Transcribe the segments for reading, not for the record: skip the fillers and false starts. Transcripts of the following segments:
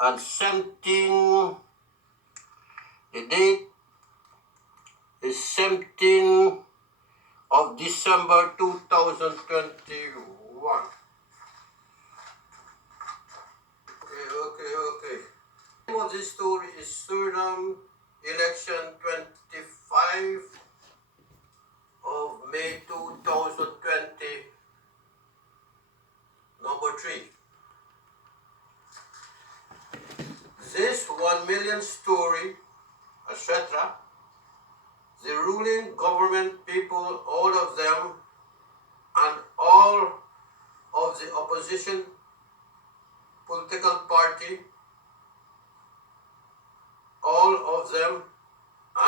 and 17, the date is 17 of December 2021. Okay. The name of this story is Suriname Election 25 of May 2020, number 3. This 1 million story, etc., the ruling government people, all of them, and all of the opposition political party, all of them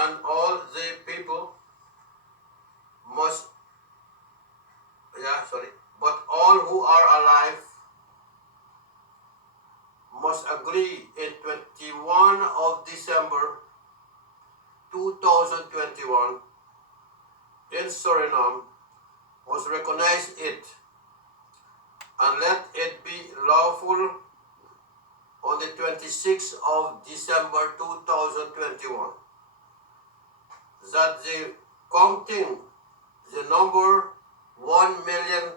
and all the people must, but all who are alive must agree in 21 of December 2021 in Suriname, must recognize it and let it be lawful on the 26th of December 2021, that the counting the number 1 million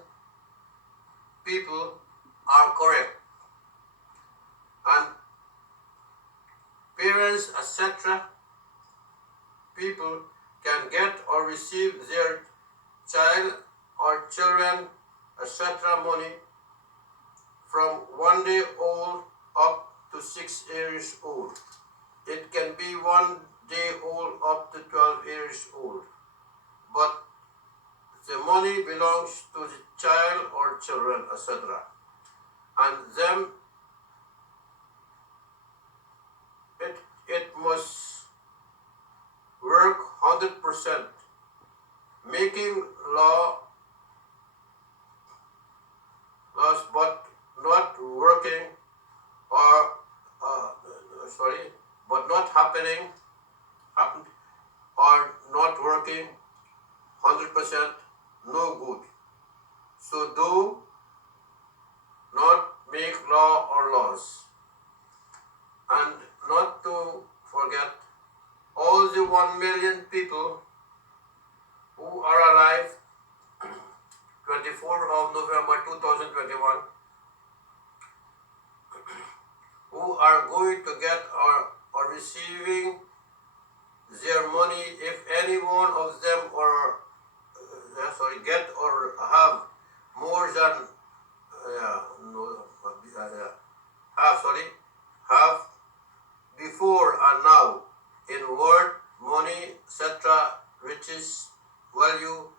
people are correct, and parents, etc., people can get or receive their child or children, etc., money from 1 day old up to 6 years old. It can be 1 day old up to 12 years old, but the money belongs to the child or children, etc., and them it must work 100%, making laws but not working but not happening or not working 100%, no good. So do not make law or laws. And not to forget all the 1 million people who are alive 24 of November 2021, who are going to get or receiving their money, if any one of them get or have more than have before and now in word, money, etc., which is value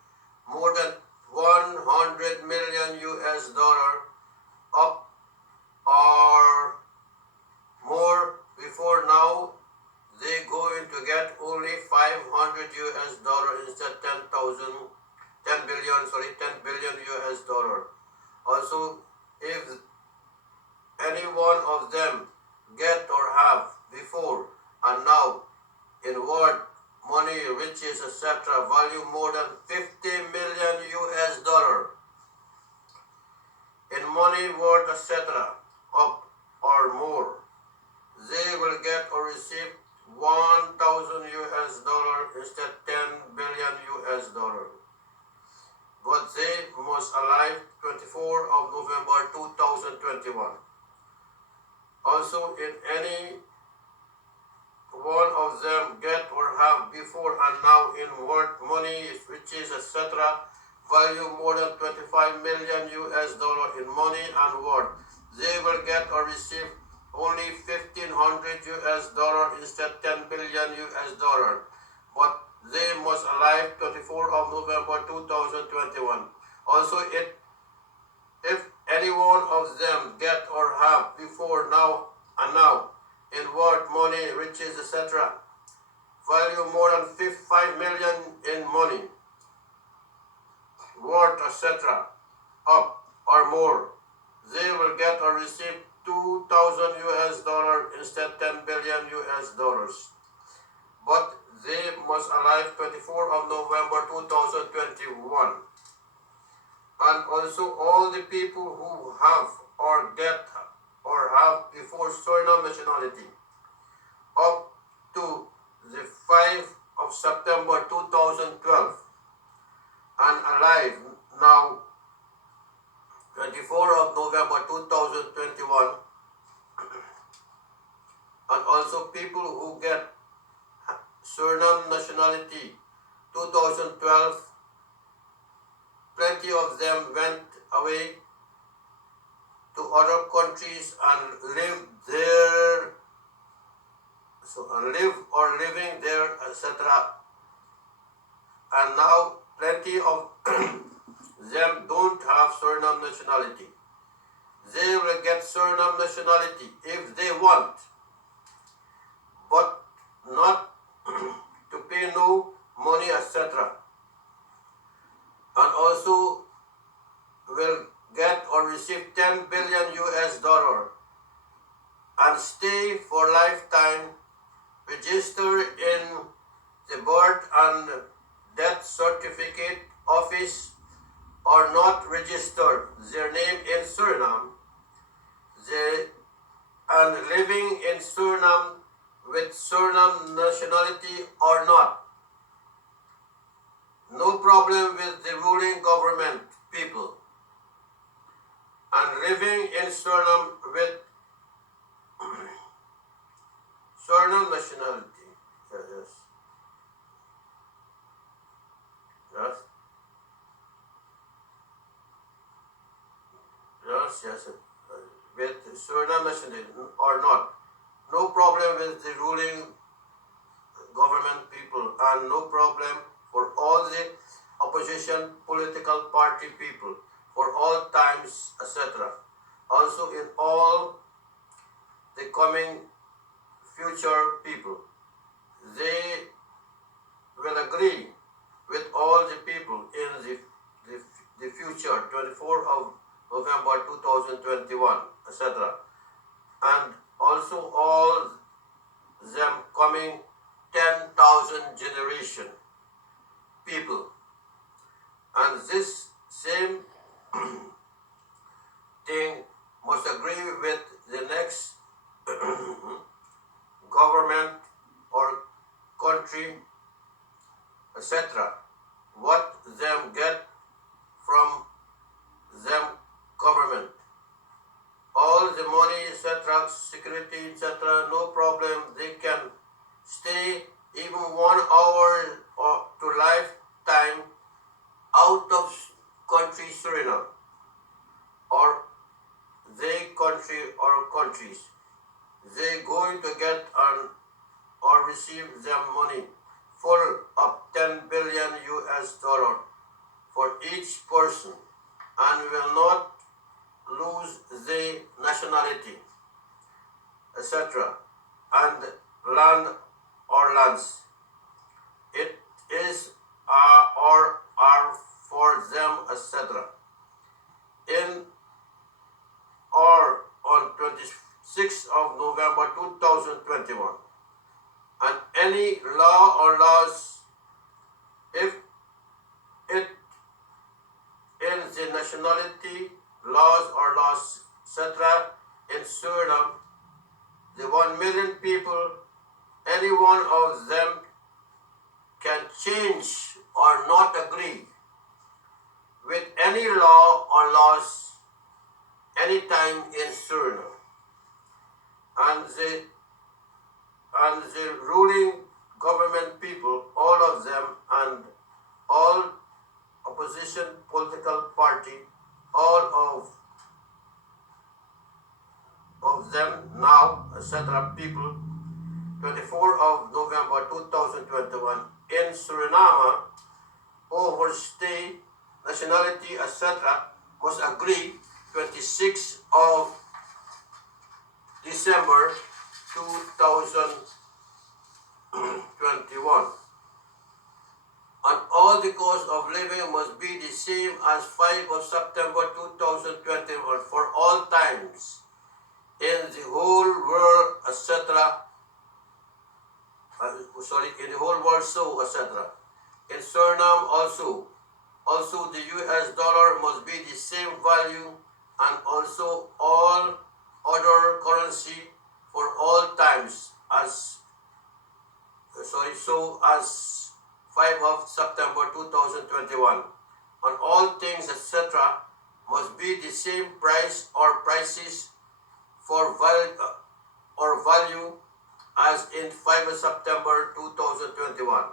more than 100 million US dollar up or more before now, they going to get only 500 US dollar instead 10 billion US dollar. Also, if any one of them get or have before and now in word, money, riches, etc., value more than 50 million US dollar in money, word, etc., up or more, they will get or receive 1,000 US dollar instead 10 billion US dollar. But they must alive 24 of November 2021. Also, in any one of them get or have before and now in word, money, riches, etc., value more than 25 million US dollar in money and word, they will get or receive only 1,500 US dollar instead 10 billion US dollar. But they must alive 24 of November 2021. Also, if any one of them get or have before now and now in word, money, riches, etc., value more than 5 million in money, word, etc., up or more, they will get or receive 2,000 US dollar instead 10 billion US dollars. But they must alive 24 of November 2021. And also all the people who have or get or have before Suriname Suriname nationality up to the 5th of September 2012 and alive now 24th of November 2021, and also people who get Suriname nationality 2012, plenty of them went away to other countries and lived there, living there, etc. And now plenty of them don't have Suriname nationality. They will get Suriname nationality if they want, but not to pay no money, etc. And also will get or receive 10 billion US dollar and stay for lifetime, register in the birth and death certificate office, or not register their name in Suriname, and living in Suriname with Suriname nationality or not. No problem with the ruling government people and living in Suriname with Suriname nationality. Yes. Yes. Yes. Yes. With Suriname nationality or not. No problem with the ruling government people and no problem for all the opposition political party people for all times, etc. Also in all the coming future people. They will agree with all the people in the future, 24th of November 2021, etc. And also all them coming 10,000 generation people. And this same thing must agree with the next government or country, etc. What them get from them government. All the money, etc., security, etc., no problem. They can stay even 1 hour or to lifetime out of country Suriname or they country or countries. They going to get or receive them money full of 10 billion US dollar for each person and will not lose the nationality, etc. and land or lands. It is or are for them, etc. In or on 26th of November 2021, and any law or laws, if it in the nationality laws or laws, etc. in Suriname, the 1 million people, any one of them can change or not agree with any law or laws anytime in Suriname. And the ruling government people, all of them, and all opposition political party, all of them now, etc. people, 24th of November 2021 in Suriname, overstay nationality, etc. must agree 26th of December 2021. And all the cost of living must be the same as 5th of September 2021 for all times in the whole world, etc. In the whole world, so, etc. In Suriname also the US dollar must be the same value, and also all other currency for so as 5 of September 2021. On all things, etc., must be the same price or prices for value as in 5 of September 2021.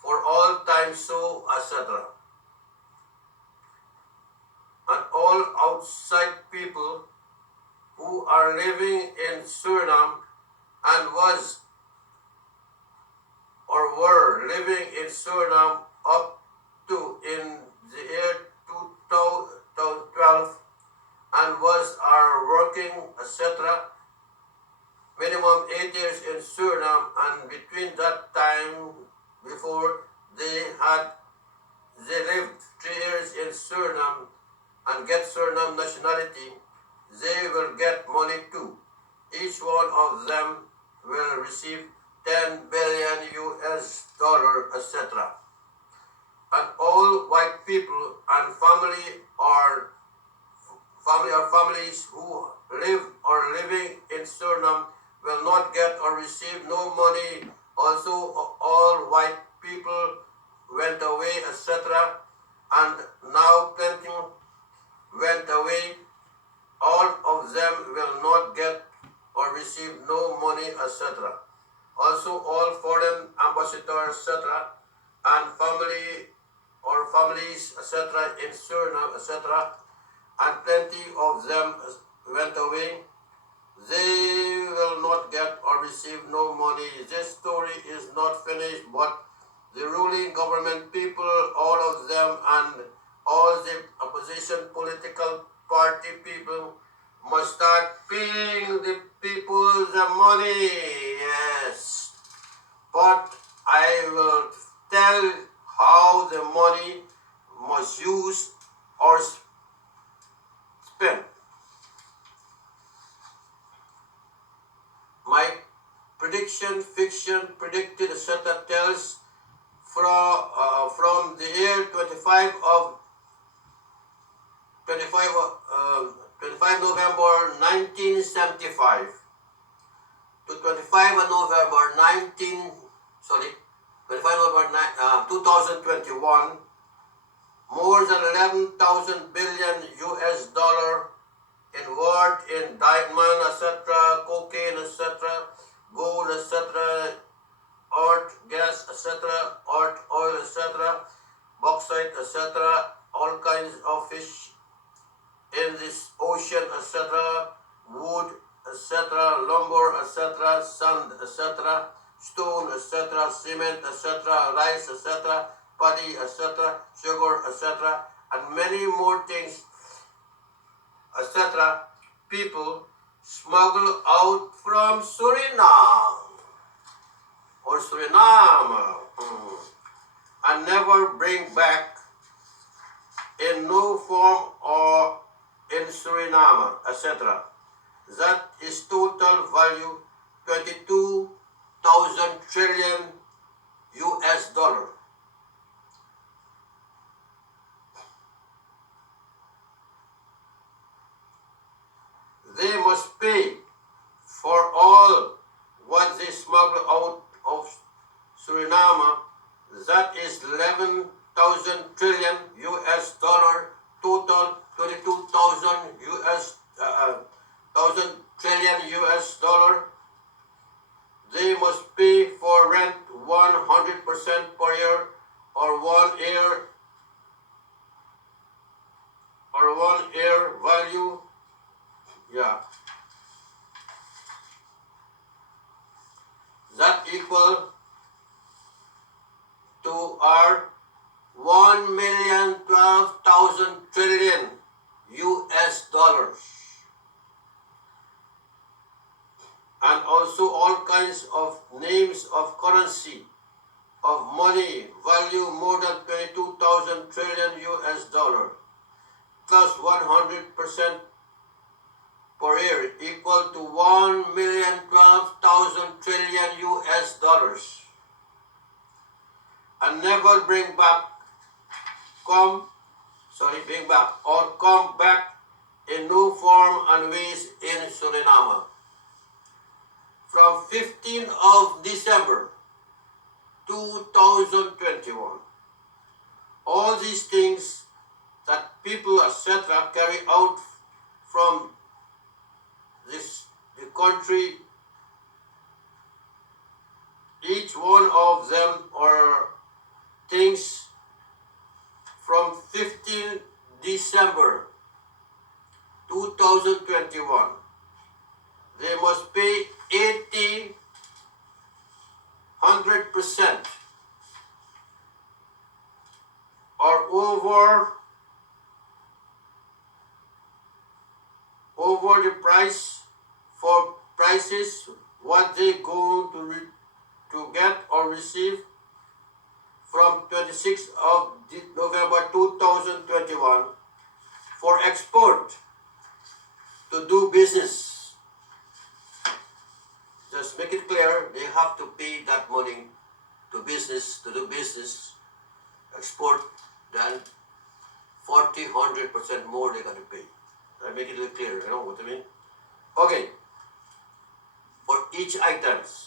For all time so, etc. And all outside people who are living in Suriname and was or were living in Suriname up to in the year 2012 and was are working, etc. minimum 8 years in Suriname, and between that time before they lived 3 years in Suriname and get Suriname nationality, they will get money too. Each one of them will receive 10 billion US dollar, etc. And all white people and families who live or living in Suriname will not get or receive no money. Also, all white people went away, etc. And now plenty went away. All of them will not get or receive no money, etc. Also, all foreign ambassadors, etc., and families, etc., in Suriname, etc., and plenty of them went away. They will not get or receive no money. This story is not finished, but the ruling government people, all of them, and all the opposition political party people must start paying the people the money. Yes. But I will tell how the money must use or spent. My prediction, fiction, predicted, etc. tells from the year 25 November 1975 to 25 November 2021, more than 11,000 billion US dollar in worth in diamond, etc., cocaine, etc., gold, etc., earth, gas, etc., earth, oil, etc., bauxite, etc., all kinds of fish in this ocean, etc., wood, etc., lumber, etc., sand, etc., stone, etc., cement, etc., rice, etc., paddy, etc., sugar, etc., and many more things, etc., people smuggle out from Suriname or Suriname and never bring back in no form or in Suriname, etc. That is total value 22,000 trillion US dollar. They must pay for all what they smuggle out of Suriname. That is 11,000 trillion US dollar, total 22,000 thousand trillion US dollar. They must pay for rent 100% per year or 1 year value. Yeah. That equal to our 1,012,000 trillion US dollars. And also all kinds of names of currency, of money, value more than 22,000 trillion US dollar, plus 100% per year, equal to 1,012,000 trillion US dollars. And never come back in no form and ways in Suriname. From 15th of December 2021. All these things that people, etc., carry out from the country, each one of them are things from 15 December 2021. They must pay 80, 100% or over the price for prices what they going to get or receive from 26th of November 2021 for export to do business. Just make it clear, they have to pay that money to business, to do business, export, then 40, 100% more they're going to pay. I make it really clear, you know what I mean? Okay, for each items.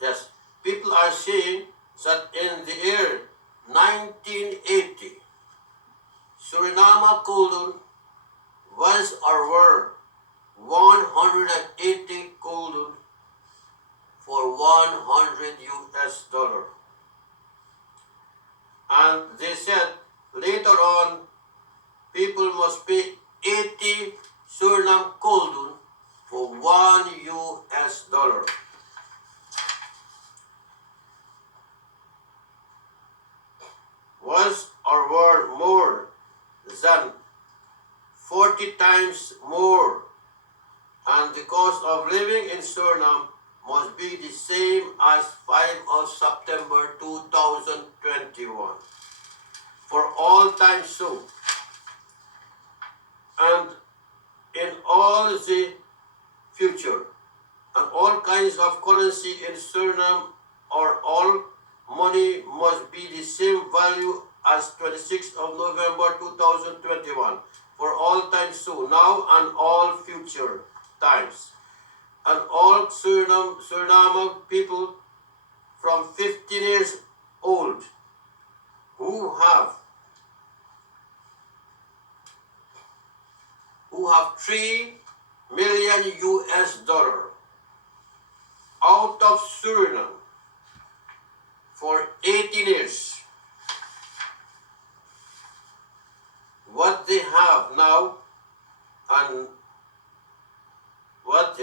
Yes, people are saying that in the year 1980, Suriname golden was or were 180 golden for 100 US dollar. And they said later on people must pay 80 Suriname golden for 1 US dollar. Was or were more than 40 times more, and the cost of living in Suriname must be the same as 5 of September 2021 for all time so. And in all the future, and all kinds of currency in Suriname or all money must be the same value as 26th of November 2021 for all time so, now and all future times. And all Suriname people from 15 years old who have 3 million US dollar out of Suriname for 18 years. What they have now and what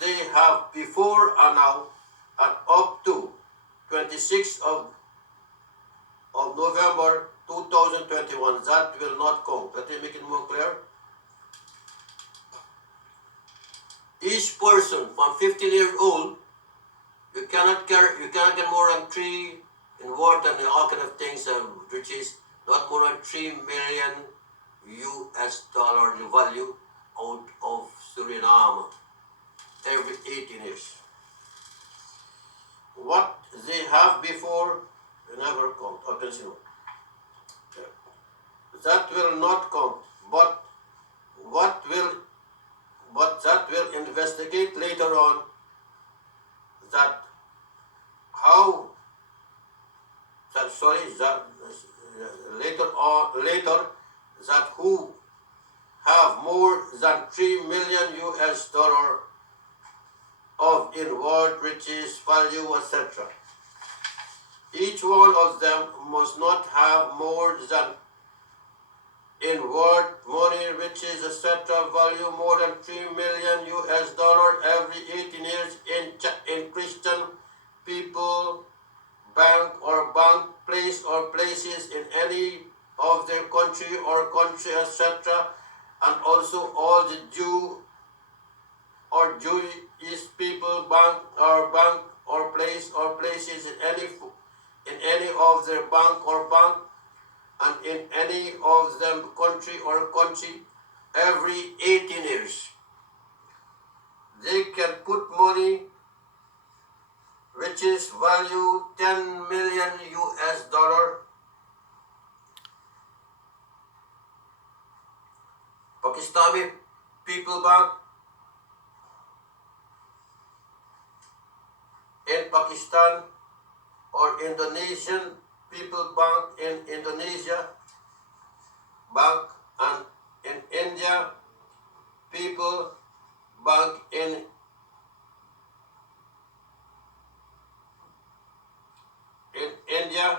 they have before and now and up to 26th of November 2021, that will not count. Let me make it more clear. Each person from 15 years old, you cannot get more than 3 in worth and all kind of things, which is not more than 3 million US dollar value out of Suriname every 18 years. What they have before never count or consume. That will not count, but that will investigate later on that later that who have more than 3 million US dollar of inward riches, value, etc. Each one of them must not have more than inward money, riches, etc. value more than 3 million US dollar every 18 years in Christian people, bank or bank place or places in any of their country or country, etc. And also all the Jew or Jewish people, bank or place or places in any of their bank or bank and in any of them country or country every 18 years. They can put money which is value 10 million US dollar People Bank in Pakistan, or Indonesian People Bank in Indonesia, Bank, and in India, People Bank in India.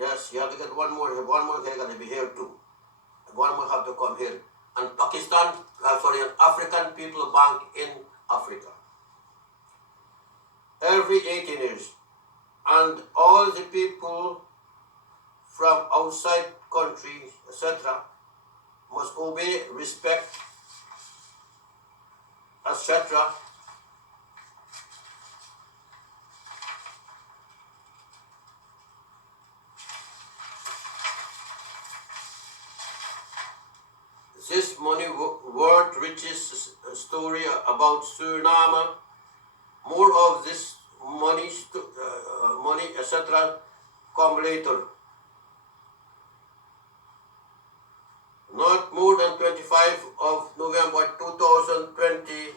Yes, you have to get one more here got to be here too. One more have to come here. And Pakistan, an African People Bank in Africa. Every 18 years. And all the people from outside countries, etc., must obey, respect, etc. This money word reaches a story about Suriname. More of this money, etc., come later. Not more than 25 of November 2020.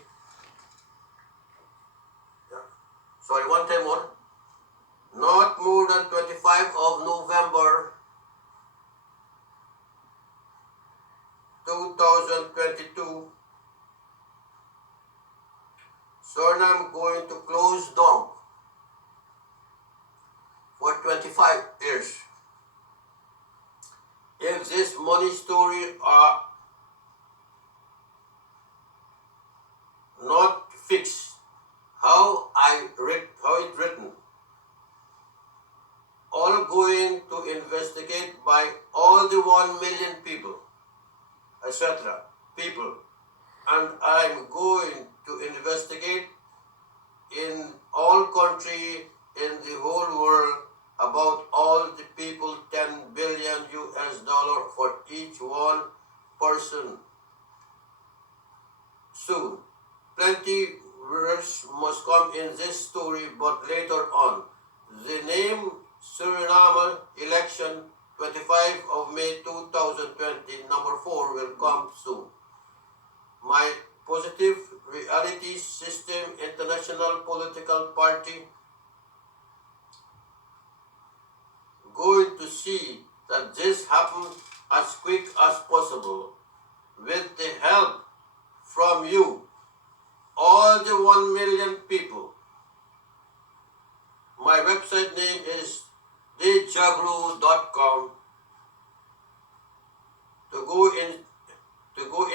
Sorry, one time more. Not more than 25 of November 2022. Suriname going to close down for 25 years. If this money story are not fixed, how it written, all going to investigate by all the 1 million people, etc. people, and I'm going to investigate in all country in the whole world about all the people, 10 billion US dollar for each one person. Soon, plenty words must come in this story, but later on. The name Suriname election 25 of May 2020, number 4 will come soon. My positive reality system international political party going to see that this happens as quick as possible with the help from you, all the 1 million people. My website name is dejagru.com. To go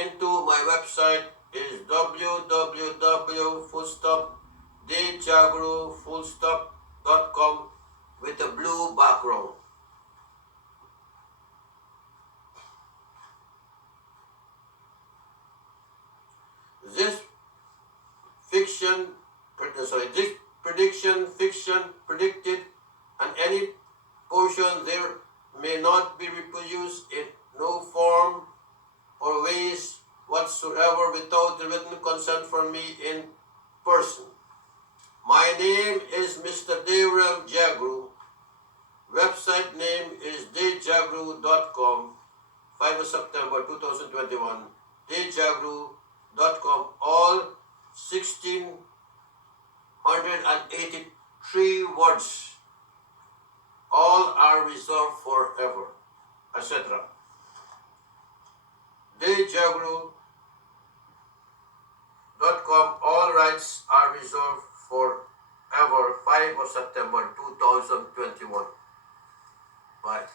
into my website is www.dejagru.com with a blue background. This prediction, fiction, predicted, and any portion there may not be reproduced in no form or ways whatsoever without the written consent from me in person. My name is Mr. Deram Jagru. Website name is dejagru.com. 5 of September 2021. dejagru.com. All 1683 words. All are reserved forever, etc. dejagru.com. All rights are reserved forever. 5 of September 2021. Bye.